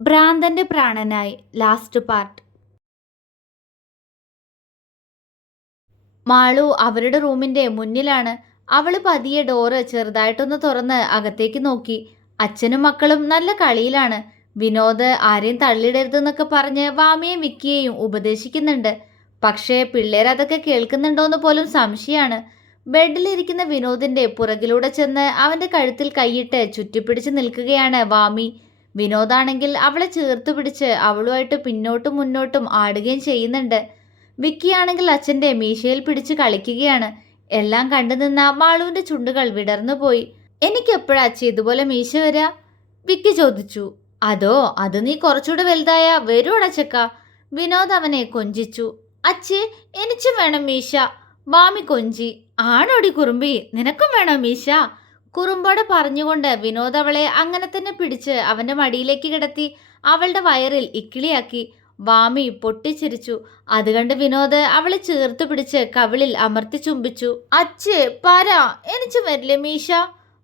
ഭ്രാന്തന്റെ പ്രാണനായി last part. Malu അവരുടെ റൂമിന്റെ മുന്നിലാണ്. അവള് പതിയെ ഡോറ് ചെറുതായിട്ടൊന്ന് തുറന്ന് അകത്തേക്ക് നോക്കി. അച്ഛനും മക്കളും നല്ല കളിയിലാണ്. വിനോദ് ആരെയും തള്ളിയിടരുതെന്നൊക്കെ പറഞ്ഞ് വാമിയെയും വിക്കിയെയും ഉപദേശിക്കുന്നുണ്ട്. പക്ഷേ പിള്ളേരതൊക്കെ കേൾക്കുന്നുണ്ടോന്ന് പോലും സംശയമാണ്. ബെഡിലിരിക്കുന്ന വിനോദിന്റെ പുറകിലൂടെ ചെന്ന് അവന്റെ കഴുത്തിൽ കൈയിട്ട് ചുറ്റിപ്പിടിച്ച് നിൽക്കുകയാണ് വാമി. വിനോദാണെങ്കിൽ അവളെ ചേർത്ത് പിടിച്ച് അവളുമായിട്ട് പിന്നോട്ടും മുന്നോട്ടും ആടുകയും ചെയ്യുന്നുണ്ട്. വിക്കിയാണെങ്കിൽ അച്ഛൻ്റെ മീശയിൽ പിടിച്ച് കളിക്കുകയാണ്. എല്ലാം കണ്ടു നിന്ന മാളുവിൻ്റെ ചുണ്ടുകൾ വിടർന്നുപോയി. എനിക്കെപ്പോഴാ അച്ഛ ഇതുപോലെ മീശ വരാ? വിക്കി ചോദിച്ചു. അത് നീ കുറച്ചുകൂടെ വലുതായ വരുവടച്ചക്ക. വിനോദ് അവനെ കൊഞ്ചിച്ചു. അച്ഛേ, എനിച്ചും വേണം മീശ. വാമി കൊഞ്ചി. ആണോടി കുറുമ്പി, നിനക്കും വേണോ മീശ? കുറുമ്പോടെ പറഞ്ഞുകൊണ്ട് വിനോദ് അവളെ അങ്ങനെ തന്നെ പിടിച്ച് അവന്റെ മടിയിലേക്ക് കിടത്തി അവളുടെ വയറിൽ ഇക്കിളിയാക്കി. വാമി പൊട്ടിച്ചിരിച്ചു. അത് കണ്ട് വിനോദ് അവളെ ചേർത്ത് പിടിച്ച് കവിളിൽ അമർത്തി ചുംബിച്ചു. അച്ഛേ പാരാ, എനിക്ക് വരില്ലേ മീശ?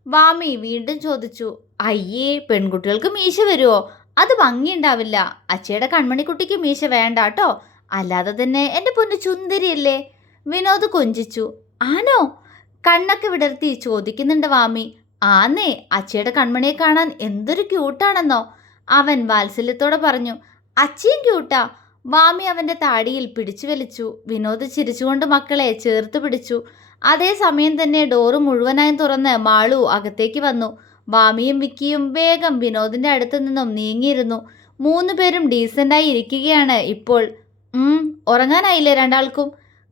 വാമി വീണ്ടും ചോദിച്ചു. അയ്യേ, പെൺകുട്ടികൾക്ക് മീശ വരുമോ? അത് ഭംഗിയുണ്ടാവില്ല. അച്ഛയുടെ കൺമണിക്കുട്ടിക്ക് മീശ വേണ്ടാട്ടോ. അല്ലാതെ തന്നെ എൻ്റെ പൊന്നു ചുന്ദരിയല്ലേ? വിനോദ് കൊഞ്ചിച്ചു. ആനോ? കണ്ണൊക്കെ വിടർത്തി ചോദിക്കുന്നുണ്ട് വാമി. ആന്നേ, അച്ഛയുടെ കൺമണിയെ കാണാൻ എന്തൊരു ക്യൂട്ടാണെന്നോ? അവൻ വാത്സല്യത്തോടെ പറഞ്ഞു. അച്ഛയും ക്യൂട്ടാ. വാമി അവൻ്റെ താടിയിൽ പിടിച്ചു വലിച്ചു. വിനോദ് ചിരിച്ചുകൊണ്ട് മക്കളെ ചേർത്ത് പിടിച്ചു. അതേസമയം തന്നെ ഡോറ് മുഴുവനായും തുറന്ന് മാളു അകത്തേക്ക് വന്നു. വാമിയും വിക്കിയും വേഗം വിനോദിൻ്റെ അടുത്ത് നിന്നും നീങ്ങിയിരുന്നു. 3 പേരും ഡീസൻ്റായി ഇരിക്കുകയാണ് ഇപ്പോൾ. ഉറങ്ങാനായില്ലേ രണ്ടാൾക്കും?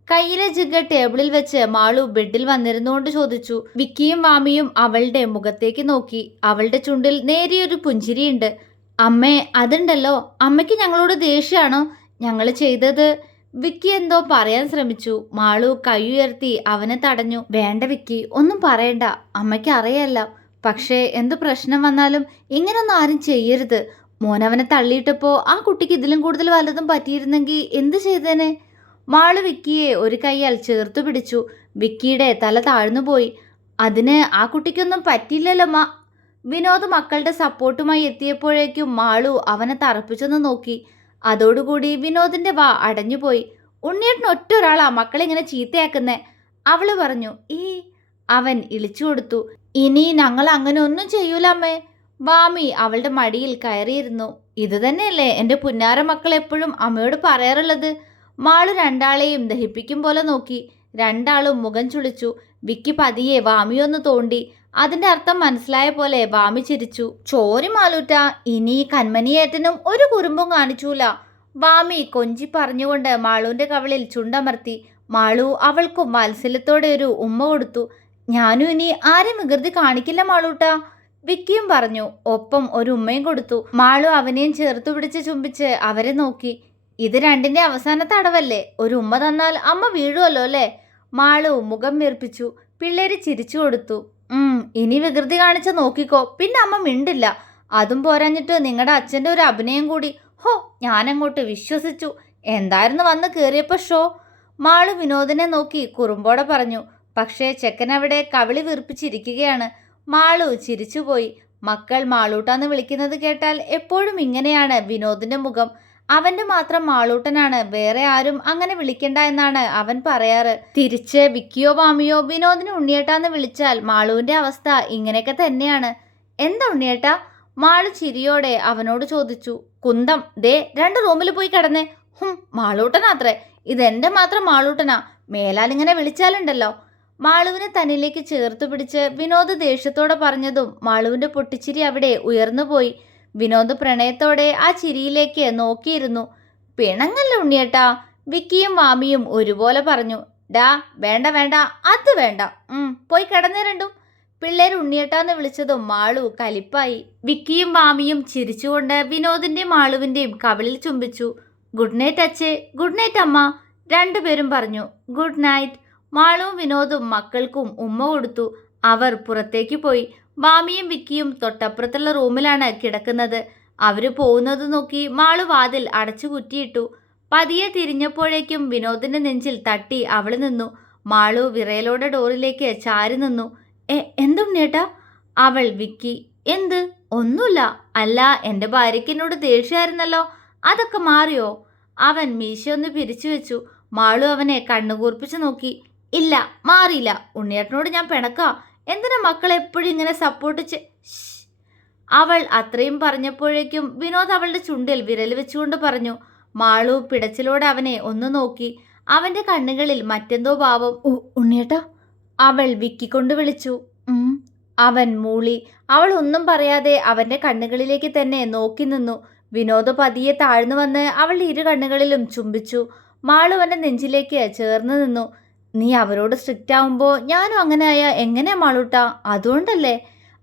കയ്യിലെ ജിഗ ടേബിളിൽ വെച്ച് മാളു ബെഡിൽ വന്നിരുന്നുകൊണ്ട് ചോദിച്ചു. വിക്കിയും വാമിയും അവളുടെ മുഖത്തേക്ക് നോക്കി. അവളുടെ ചുണ്ടിൽ നേരിയൊരു പുഞ്ചിരിയുണ്ട്. അമ്മേ, അതുണ്ടല്ലോ, അമ്മയ്ക്ക് ഞങ്ങളോട് ദേഷ്യമാണോ ഞങ്ങൾ ചെയ്തത്? വിക്കി എന്തോ പറയാൻ ശ്രമിച്ചു. മാളു കൈ ഉയർത്തി അവനെ തടഞ്ഞു. വേണ്ട വിക്കി, ഒന്നും പറയണ്ട. അമ്മയ്ക്ക് അറിയാല്ല. പക്ഷേ എന്ത് പ്രശ്നം വന്നാലും ഇങ്ങനൊന്നും ആരും ചെയ്യരുത്. മോനവനെ തള്ളിയിട്ടപ്പോൾ ആ കുട്ടിക്ക് ഇതിലും കൂടുതൽ വല്ലതും പറ്റിയിരുന്നെങ്കിൽ എന്ത് ചെയ്തേനെ? മാളു വിക്കിയെ ഒരു കൈയാൽ ചേർത്തു പിടിച്ചു. വിക്കിയുടെ തല താഴ്ന്നുപോയി. അതിന് ആ കുട്ടിക്കൊന്നും പറ്റിയില്ലല്ലോ. വിനോദ് മക്കളുടെ സപ്പോർട്ടുമായി എത്തിയപ്പോഴേക്കും മാളു അവനെ തറപ്പിച്ചൊന്ന് നോക്കി. അതോടുകൂടി വിനോദിന്റെ വാ അടഞ്ഞുപോയി. ഉണ്ണിയേട്ടൻ ഒറ്റ ഒരാളാ മക്കളിങ്ങനെ ചീത്തയാക്കുന്നേ, അവള് പറഞ്ഞു. അവൻ ഇളിച്ചു കൊടുത്തു. ഇനി ഞങ്ങൾ അങ്ങനെ ഒന്നും ചെയ്യൂലമ്മേ. വാമി അവളുടെ മടിയിൽ കയറിയിരുന്നു. ഇത് തന്നെയല്ലേ എൻ്റെ പുന്നാര മക്കൾ എപ്പോഴും അമ്മയോട് പറയാറുള്ളത്. മാളു രണ്ടാളെയും ദഹിപ്പിക്കും പോലെ നോക്കി. രണ്ടാളും മുഖം ചുളിച്ചു. വിക്കി പതിയെ വാമിയൊന്ന് തോണ്ടി. അതിന്റെ അർത്ഥം മനസ്സിലായ പോലെ വാമി ചിരിച്ചു. ചോരി മാലൂറ്റ, ഇനി കന്മനിയേട്ടനും ഒരു കുറുമ്പും കാണിച്ചൂല. വാമി കൊഞ്ചി പറഞ്ഞുകൊണ്ട് മാളുവിന്റെ കവിളിൽ ചുണ്ടമർത്തി. മാളു അവൾക്കും വാത്സല്യത്തോടെ ഒരു ഉമ്മ കൊടുത്തു. ഞാനും ഇനി ആരെയും വികൃതി കാണിക്കില്ല മാളൂട്ട, വിക്കിയും പറഞ്ഞു. ഒപ്പം ഒരു ഉമ്മയും കൊടുത്തു. മാളു അവനെയും ചേർത്തു പിടിച്ച് ചുംബിച്ച് അവരെ നോക്കി. ഇത് രണ്ടിന്റെ അവസാനത്തെ അടവല്ലേ? ഒരു ഉമ്മ തന്നാൽ അമ്മ വീഴുമല്ലോ അല്ലേ? മാളു മുഖം വീർപ്പിച്ചു. പിള്ളേര് ചിരിച്ചു കൊടുത്തു. ഇനി വികൃതി കാണിച്ച നോക്കിക്കോ, പിന്നെ അമ്മ മിണ്ടില്ല. അതും പോരാഞ്ഞിട്ട് നിങ്ങളുടെ അച്ഛൻ്റെ ഒരു അഭിനയം കൂടി. ഹോ, ഞാനങ്ങോട്ട് വിശ്വസിച്ചു. എന്തായിരുന്നു വന്ന് കയറിയപ്പോൾ ഷോ? മാളു വിനോദിനെ നോക്കി കുറുമ്പോടെ പറഞ്ഞു. പക്ഷേ ചെക്കൻ അവിടെ കവിളി വീർപ്പിച്ചിരിക്കുകയാണ്. മാളു ചിരിച്ചുപോയി. മക്കൾ മാളൂട്ടാന്ന് വിളിക്കുന്നത് കേട്ടാൽ എപ്പോഴും ഇങ്ങനെയാണ് വിനോദിന്റെ മുഖം. അവന്റെ മാത്രം മാളൂട്ടനാണ്, വേറെ ആരും അങ്ങനെ വിളിക്കണ്ട എന്നാണ് അവൻ പറയാറ്. തിരിച്ച് വിക്കിയോ വാമിയോ വിനോദിന് ഉണ്ണിയേട്ടാന്ന് വിളിച്ചാൽ മാളുവിന്റെ അവസ്ഥ ഇങ്ങനെയൊക്കെ തന്നെയാണ്. എന്താ ഉണ്ണിയേട്ടാ? മാളു ചിരിയോടെ അവനോട് ചോദിച്ചു. കുന്തം, ദേ 2 റൂമിൽ പോയി കിടന്നേ. മാളൂട്ടനാത്രേ. ഇതെന്റെ മാത്രം മാളൂട്ടനാ. മേലാൽ ഇങ്ങനെ വിളിച്ചാലുണ്ടല്ലോ. മാളുവിനെ തന്നിലേക്ക് ചേർത്ത് പിടിച്ച് വിനോദ് ദേഷ്യത്തോടെ പറഞ്ഞതും മാളുവിന്റെ പൊട്ടിച്ചിരി അവിടെ ഉയർന്നുപോയി. വിനോദ് പ്രണയത്തോടെ ആ ചിരിയിലേക്ക് നോക്കിയിരുന്നു. പിണങ്ങല്ല ഉണ്ണിയേട്ടാ, വിക്കിയും വാമിയും ഒരുപോലെ പറഞ്ഞു. ഡാ, വേണ്ട വേണ്ട, അത് വേണ്ട. പോയി കിടന്നേ രണ്ടും. പിള്ളേർ ഉണ്ണിയേട്ടാന്ന് വിളിച്ചതും മാളു കലിപ്പായി. വിക്കിയും വാമിയും ചിരിച്ചുകൊണ്ട് വിനോദിന്റെയും മാളുവിന്റെയും കവിളിൽ ചുംബിച്ചു. ഗുഡ് നൈറ്റ് അച്ഛേ. ഗുഡ് നൈറ്റ് അമ്മ. 2 പേരും പറഞ്ഞു. Good night. മാളുവും വിനോദും മക്കൾക്കും ഉമ്മ കൊടുത്തു. അവർ പുറത്തേക്ക് പോയി. വാമിയും വിക്കിയും തൊട്ടപ്പുറത്തുള്ള റൂമിലാണ് കിടക്കുന്നത്. അവര് പോകുന്നത് നോക്കി മാളു വാതിൽ അടച്ചു കുറ്റിയിട്ടു. പതിയെ തിരിഞ്ഞപ്പോഴേക്കും വിനോദിന്റെ നെഞ്ചിൽ തട്ടി അവള് നിന്നു. മാളു വിറയലോടെ ഡോറിലേക്ക് ചാരി നിന്നു. എന്തുണ്ണേട്ടാ? അവൾ. വിക്കി. എന്ത്? ഒന്നുമില്ല. അല്ല, എൻ്റെ ഭാര്യയ്ക്ക് എന്നോട് ദേഷ്യമായിരുന്നല്ലോ, അതൊക്കെ മാറിയോ? അവൻ മീശയൊന്ന് പിരിച്ചു വെച്ചു. മാളു അവനെ കണ്ണുകൂർപ്പിച്ച് നോക്കി. ഇല്ല, മാറിയില്ല. ഉണ്ണിയേട്ടനോട് ഞാൻ പിണക്കാം. എന്തിനാ മക്കളെ എപ്പോഴും ഇങ്ങനെ സപ്പോർട്ട് അവൾ അത്രയും പറഞ്ഞപ്പോഴേക്കും വിനോദ് അവളുടെ ചുണ്ടിൽ വിരൽ വെച്ചുകൊണ്ട് പറഞ്ഞു. മാളു പിടച്ചിലോടെ അവനെ ഒന്ന് നോക്കി. അവന്റെ കണ്ണുകളിൽ മറ്റെന്തോ ഭാവം. ഉണ്ണിയേട്ടാ, അവൾ വിക്കിക്കൊണ്ട് വിളിച്ചു. അവൻ മൂളി. അവൾ ഒന്നും പറയാതെ അവന്റെ കണ്ണുകളിലേക്ക് തന്നെ നോക്കി നിന്നു. വിനോദ് പതിയെ താഴ്ന്നു വന്ന് അവളുടെ ഇരു കണ്ണുകളിലും ചുംബിച്ചു. മാളു അവന്റെ നെഞ്ചിലേക്ക് ചേർന്ന് നിന്നു. നീ അവരോട് സ്ട്രിക്റ്റ് ആവുമ്പോൾ ഞാനും അങ്ങനെ ആയാ എങ്ങനെയാ മാളൂട്ടാ? അതുകൊണ്ടല്ലേ?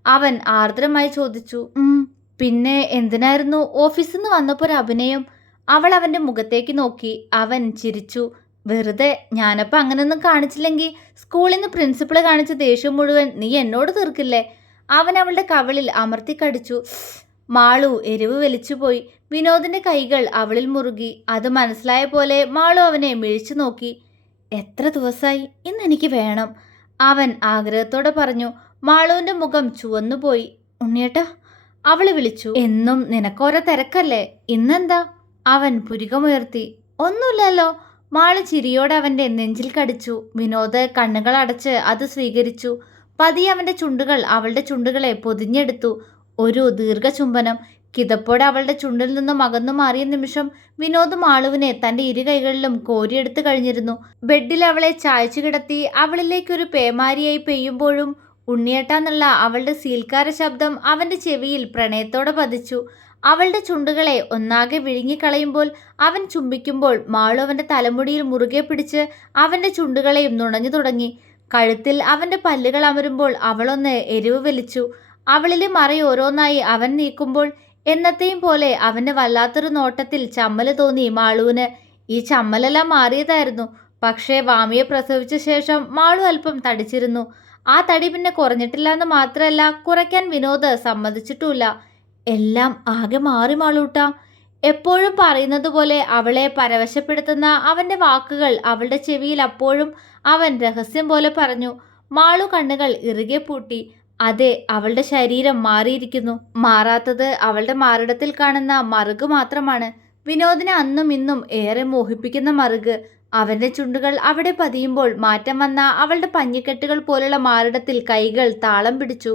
അവൻ ആർദ്രമായി ചോദിച്ചു. പിന്നെ എന്തിനായിരുന്നു ഓഫീസിൽ നിന്ന് വന്നപ്പോൾ ഒരു അഭിനയം? അവൾ അവന്റെ മുഖത്തേക്ക് നോക്കി. അവൻ ചിരിച്ചു. വെറുതെ. ഞാനപ്പോൾ അങ്ങനെയൊന്നും കാണിച്ചില്ലെങ്കിൽ സ്കൂളിൽ നിന്ന് പ്രിൻസിപ്പൾ കാണിച്ച ദേഷ്യം മുഴുവൻ നീ എന്നോട് തീർക്കില്ലേ? അവൻ അവളുടെ കവിളിൽ അമർത്തിക്കടിച്ചു. മാളു എരിവ് വലിച്ചുപോയി. വിനോദിന്റെ കൈകൾ അവളിൽ മുറുകി. അത് മനസ്സിലായ പോലെ മാളു അവനെ മിഴിച്ചു നോക്കി. എത്ര ദിവസമായി, ഇന്ന് എനിക്ക് വേണം, അവൻ ആഗ്രഹത്തോടെ പറഞ്ഞു. മാളുവിന്റെ മുഖം ചുവന്നുപോയി. ഉണ്ണിയേട്ടാ, അവള് വിളിച്ചു. എന്നും നിനക്കോരോ തിരക്കല്ലേ, ഇന്നെന്താ? അവൻ പുരികമുയർത്തി. ഒന്നുമില്ലല്ലോ. മാളു ചിരിയോടെ അവന്റെ നെഞ്ചിൽ കടിച്ചു. വിനോദ് കണ്ണുകൾ അടച്ച് അത് സ്വീകരിച്ചു. പതിയെ അവന്റെ ചുണ്ടുകൾ അവളുടെ ചുണ്ടുകളെ പൊതിഞ്ഞെടുത്തു. ഒരു ദീർഘചുംബനം. കിതപ്പോടെ അവളുടെ ചുണ്ടിൽ നിന്നും അകന്നു മാറിയ നിമിഷം വിനോദ് മാളുവിനെ തന്റെ ഇരു കൈകളിലും കോരിയെടുത്തു കഴിഞ്ഞിരുന്നു. ബെഡിൽ അവളെ ചായച്ചു കിടത്തി അവളിലേക്കൊരു പേമാരിയായി പെയ്യുമ്പോഴും ഉണ്ണിയേട്ടാന്നുള്ള അവളുടെ സീൽക്കാര ശബ്ദം അവന്റെ ചെവിയിൽ പ്രണയത്തോടെ പതിച്ചു. അവളുടെ ചുണ്ടുകളെ ഒന്നാകെ വിഴുങ്ങിക്കളയുമ്പോൾ അവൻ ചുംബിക്കുമ്പോൾ മാളു അവന്റെ തലമുടിയിൽ മുറുകെ പിടിച്ച് അവന്റെ ചുണ്ടുകളെയും നുണഞ്ഞു തുടങ്ങി. കഴുത്തിൽ അവന്റെ പല്ലുകൾ അമരുമ്പോൾ അവളൊന്ന് എരിവ് വലിച്ചു. അവളിലെ മറയോരോന്നായി അവൻ നീക്കുമ്പോൾ എന്നത്തെയും പോലെ അവന്റെ വല്ലാത്തൊരു നോട്ടത്തിൽ ചമ്മല് തോന്നി മാളുവിന്. ഈ ചമ്മലെല്ലാം മാറിയതായിരുന്നു. പക്ഷേ വാമിയെ പ്രസവിച്ച ശേഷം മാളു അല്പം തടിച്ചിരുന്നു. ആ തടി പിന്നെ കുറഞ്ഞിട്ടില്ല എന്ന് മാത്രമല്ല, കുറയ്ക്കാൻ വിനോദ് സമ്മതിച്ചിട്ടുമില്ല. എല്ലാം ആകെ മാറി മാളൂട്ടാ. എപ്പോഴും പറയുന്നത് പോലെ അവളെ പരവശപ്പെടുത്തുന്ന അവന്റെ വാക്കുകൾ അവളുടെ ചെവിയിൽ അപ്പോഴും അവൻ രഹസ്യം പോലെ പറഞ്ഞു. മാളു കണ്ണുകൾ ഇറുകെ പൂട്ടി. അതെ, അവളുടെ ശരീരം മാറിയിരിക്കുന്നു. മാറാത്തത് അവളുടെ മാറിടത്തിൽ കാണുന്ന മറുക് മാത്രമാണ്. വിനോദിനെ അന്നും ഇന്നും ഏറെ മോഹിപ്പിക്കുന്ന മറുക്. അവന്റെ ചുണ്ടുകൾ അവിടെ പതിയുമ്പോൾ മാറ്റം വന്ന അവളുടെ പഞ്ഞിക്കെട്ടുകൾ പോലുള്ള മാറിടത്തിൽ കൈകൾ താളം പിടിച്ചു.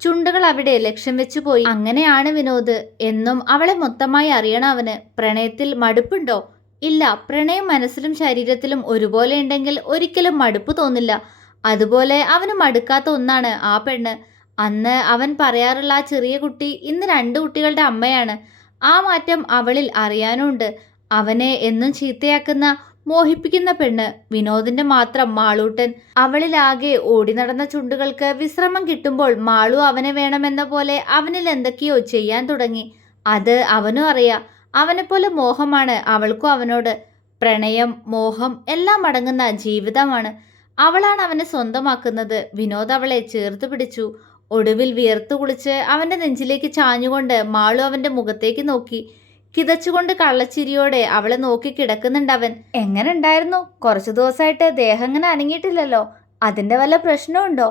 ചുണ്ടുകൾ അവിടെ ലക്ഷ്യം വെച്ചു പോയി. അങ്ങനെയാണ് വിനോദ്. എന്നും അവളെ മൊത്തമായി അറിയണം അവന്. പ്രണയത്തിൽ മടുപ്പുണ്ടോ? ഇല്ല. പ്രണയം മനസ്സിലും ശരീരത്തിലും ഒരുപോലെ ഉണ്ടെങ്കിൽ ഒരിക്കലും മടുപ്പ് തോന്നില്ല. അതുപോലെ അവന് മടുക്കാത്ത ഒന്നാണ് ആ പെണ്ണ്. അന്ന് അവൻ പറയാറുള്ള ആ ചെറിയ കുട്ടി ഇന്ന് 2 കുട്ടികളുടെ അമ്മയാണ്. ആ മാറ്റം അവളിൽ അറിയാനുണ്ട്. അവനെ എന്നും ചീത്തയാക്കുന്ന മോഹിപ്പിക്കുന്ന പെണ്ണ് വിനോദിന്റെ മാത്രം മാളൂട്ടൻ. അവളിലാകെ ഓടി നടന്ന ചുണ്ടുകൾക്ക് വിശ്രമം കിട്ടുമ്പോൾ മാളു അവനെ വേണമെന്ന പോലെ അവനിൽ എന്തൊക്കെയോ ചെയ്യാൻ തുടങ്ങി. അത് അവനും അറിയാം. അവനെപ്പോലെ മോഹമാണ് അവൾക്കും അവനോട്. പ്രണയം, മോഹം എല്ലാം അടങ്ങുന്ന ജീവിതമാണ്. അവളാണ് അവനെ സ്വന്തമാക്കുന്നത്. വിനോദ് അവളെ ചേർത്ത് പിടിച്ചു. ഒടുവിൽ വിയർത്തു കുളിച്ച് അവന്റെ നെഞ്ചിലേക്ക് ചാഞ്ഞുകൊണ്ട് മാളു അവന്റെ മുഖത്തേക്ക് നോക്കി. കിതച്ചുകൊണ്ട് കള്ളച്ചിരിയോടെ അവളെ നോക്കി കിടക്കുന്നുണ്ടവൻ. എങ്ങനെ ഉണ്ടായിരുന്നു? കുറച്ചു ദിവസമായിട്ട് ദേഹം അങ്ങനെ അനങ്ങിയിട്ടില്ലല്ലോ. അതിന്റെ വല്ല പ്രശ്നമുണ്ടോ?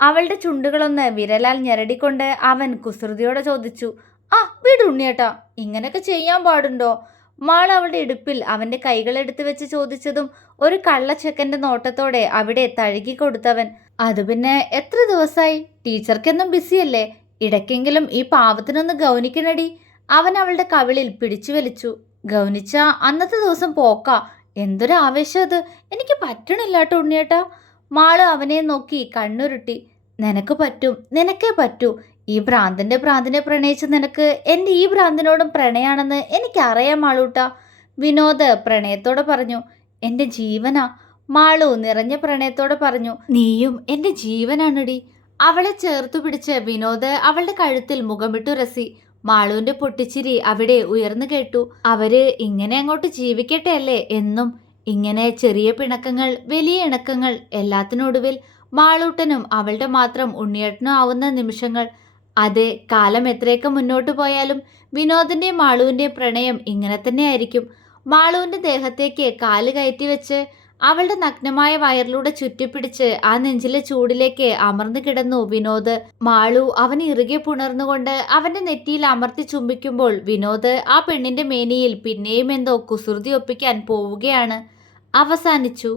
അവളുടെ ചുണ്ടുകളൊന്ന് വിരലാൽ ഞെരടിക്കൊണ്ട് അവൻ കുസൃതിയോടെ ചോദിച്ചു. ആ, വിട് ഉണ്ണിയേട്ടാ, ഇങ്ങനെയൊക്കെ ചെയ്യാൻ പാടുണ്ടോ? മാൾ അവളുടെ ഇടുപ്പിൽ അവന്റെ കൈകൾ എടുത്തു വെച്ച് ചോദിച്ചതും ഒരു കള്ളച്ചെക്കന്റെ നോട്ടത്തോടെ അവിടെ തഴുകി കൊടുത്തവൻ. അത് പിന്നെ എത്ര ദിവസമായി? ടീച്ചർക്കെന്നും ബിസിയല്ലേ? ഇടയ്ക്കെങ്കിലും ഈ പാവത്തിനൊന്ന് ഗൗനിക്കണടി. അവൻ അവളുടെ കവിളിൽ പിടിച്ചു വലിച്ചു. ഗൗനിച്ച അന്നത്തെ ദിവസം പോക്കാ. എന്തൊരു ആവേശം അത്! എനിക്ക് പറ്റണില്ല കേട്ടോ ഉണ്ണിയേട്ടാ. മാള് അവനെ നോക്കി കണ്ണുരുട്ടി. നിനക്ക് പറ്റും, നിനക്കേ പറ്റൂ. ഈ ഭ്രാന്തിനെ പ്രണയിച്ച് നിനക്ക് എൻ്റെ ഈ ഭ്രാന്തിനോടും പ്രണയാണെന്ന് എനിക്കറിയാം മാളൂട്ടാ. വിനോദ് പ്രണയത്തോടെ പറഞ്ഞു. എൻ്റെ ജീവനാ. മാളു നിറഞ്ഞ പ്രണയത്തോടെ പറഞ്ഞു. നീയും എൻ്റെ ജീവനാണെടി. അവളെ ചേർത്തു പിടിച്ച് വിനോദ് അവളുടെ കഴുത്തിൽ മുഖമിട്ടുരസി. മാളുവിന്റെ പൊട്ടിച്ചിരി അവിടെ ഉയർന്നു കേട്ടു. അവര് ഇങ്ങനെ അങ്ങോട്ട് ജീവിക്കട്ടെ അല്ലേ എന്നും. ഇങ്ങനെ ചെറിയ പിണക്കങ്ങൾ, വലിയ ഇണക്കങ്ങൾ, എല്ലാത്തിനൊടുവിൽ മാളൂട്ടനും അവളുടെ മാത്രം ഉണ്ണിയേട്ടനും ആവുന്ന നിമിഷങ്ങൾ. അതെ, കാലം എത്രയൊക്കെ മുന്നോട്ട് പോയാലും വിനോദിന്റെയും മാളുവിന്റെയും പ്രണയം ഇങ്ങനെ തന്നെ ആയിരിക്കും. മാളുവിന്റെ ദേഹത്തേക്ക് കാല് കയറ്റി വെച്ച് അവളുടെ നഗ്നമായ വയറിലൂടെ ചുറ്റിപ്പിടിച്ച് ആ നെഞ്ചിലെ ചൂടിലേക്ക് അമർന്നു കിടന്നു വിനോദ്. മാളു അവനെ ഇറുകെ പുണർന്നുകൊണ്ട് അവന്റെ നെറ്റിയിൽ അമർത്തി ചുംബിക്കുമ്പോൾ വിനോദ് ആ പെണ്ണിന്റെ മേനിയിൽ പിന്നെയും എന്തോ കുസൃതി ഒപ്പിക്കാൻ പോവുകയാണ്. അവസാനിച്ചു.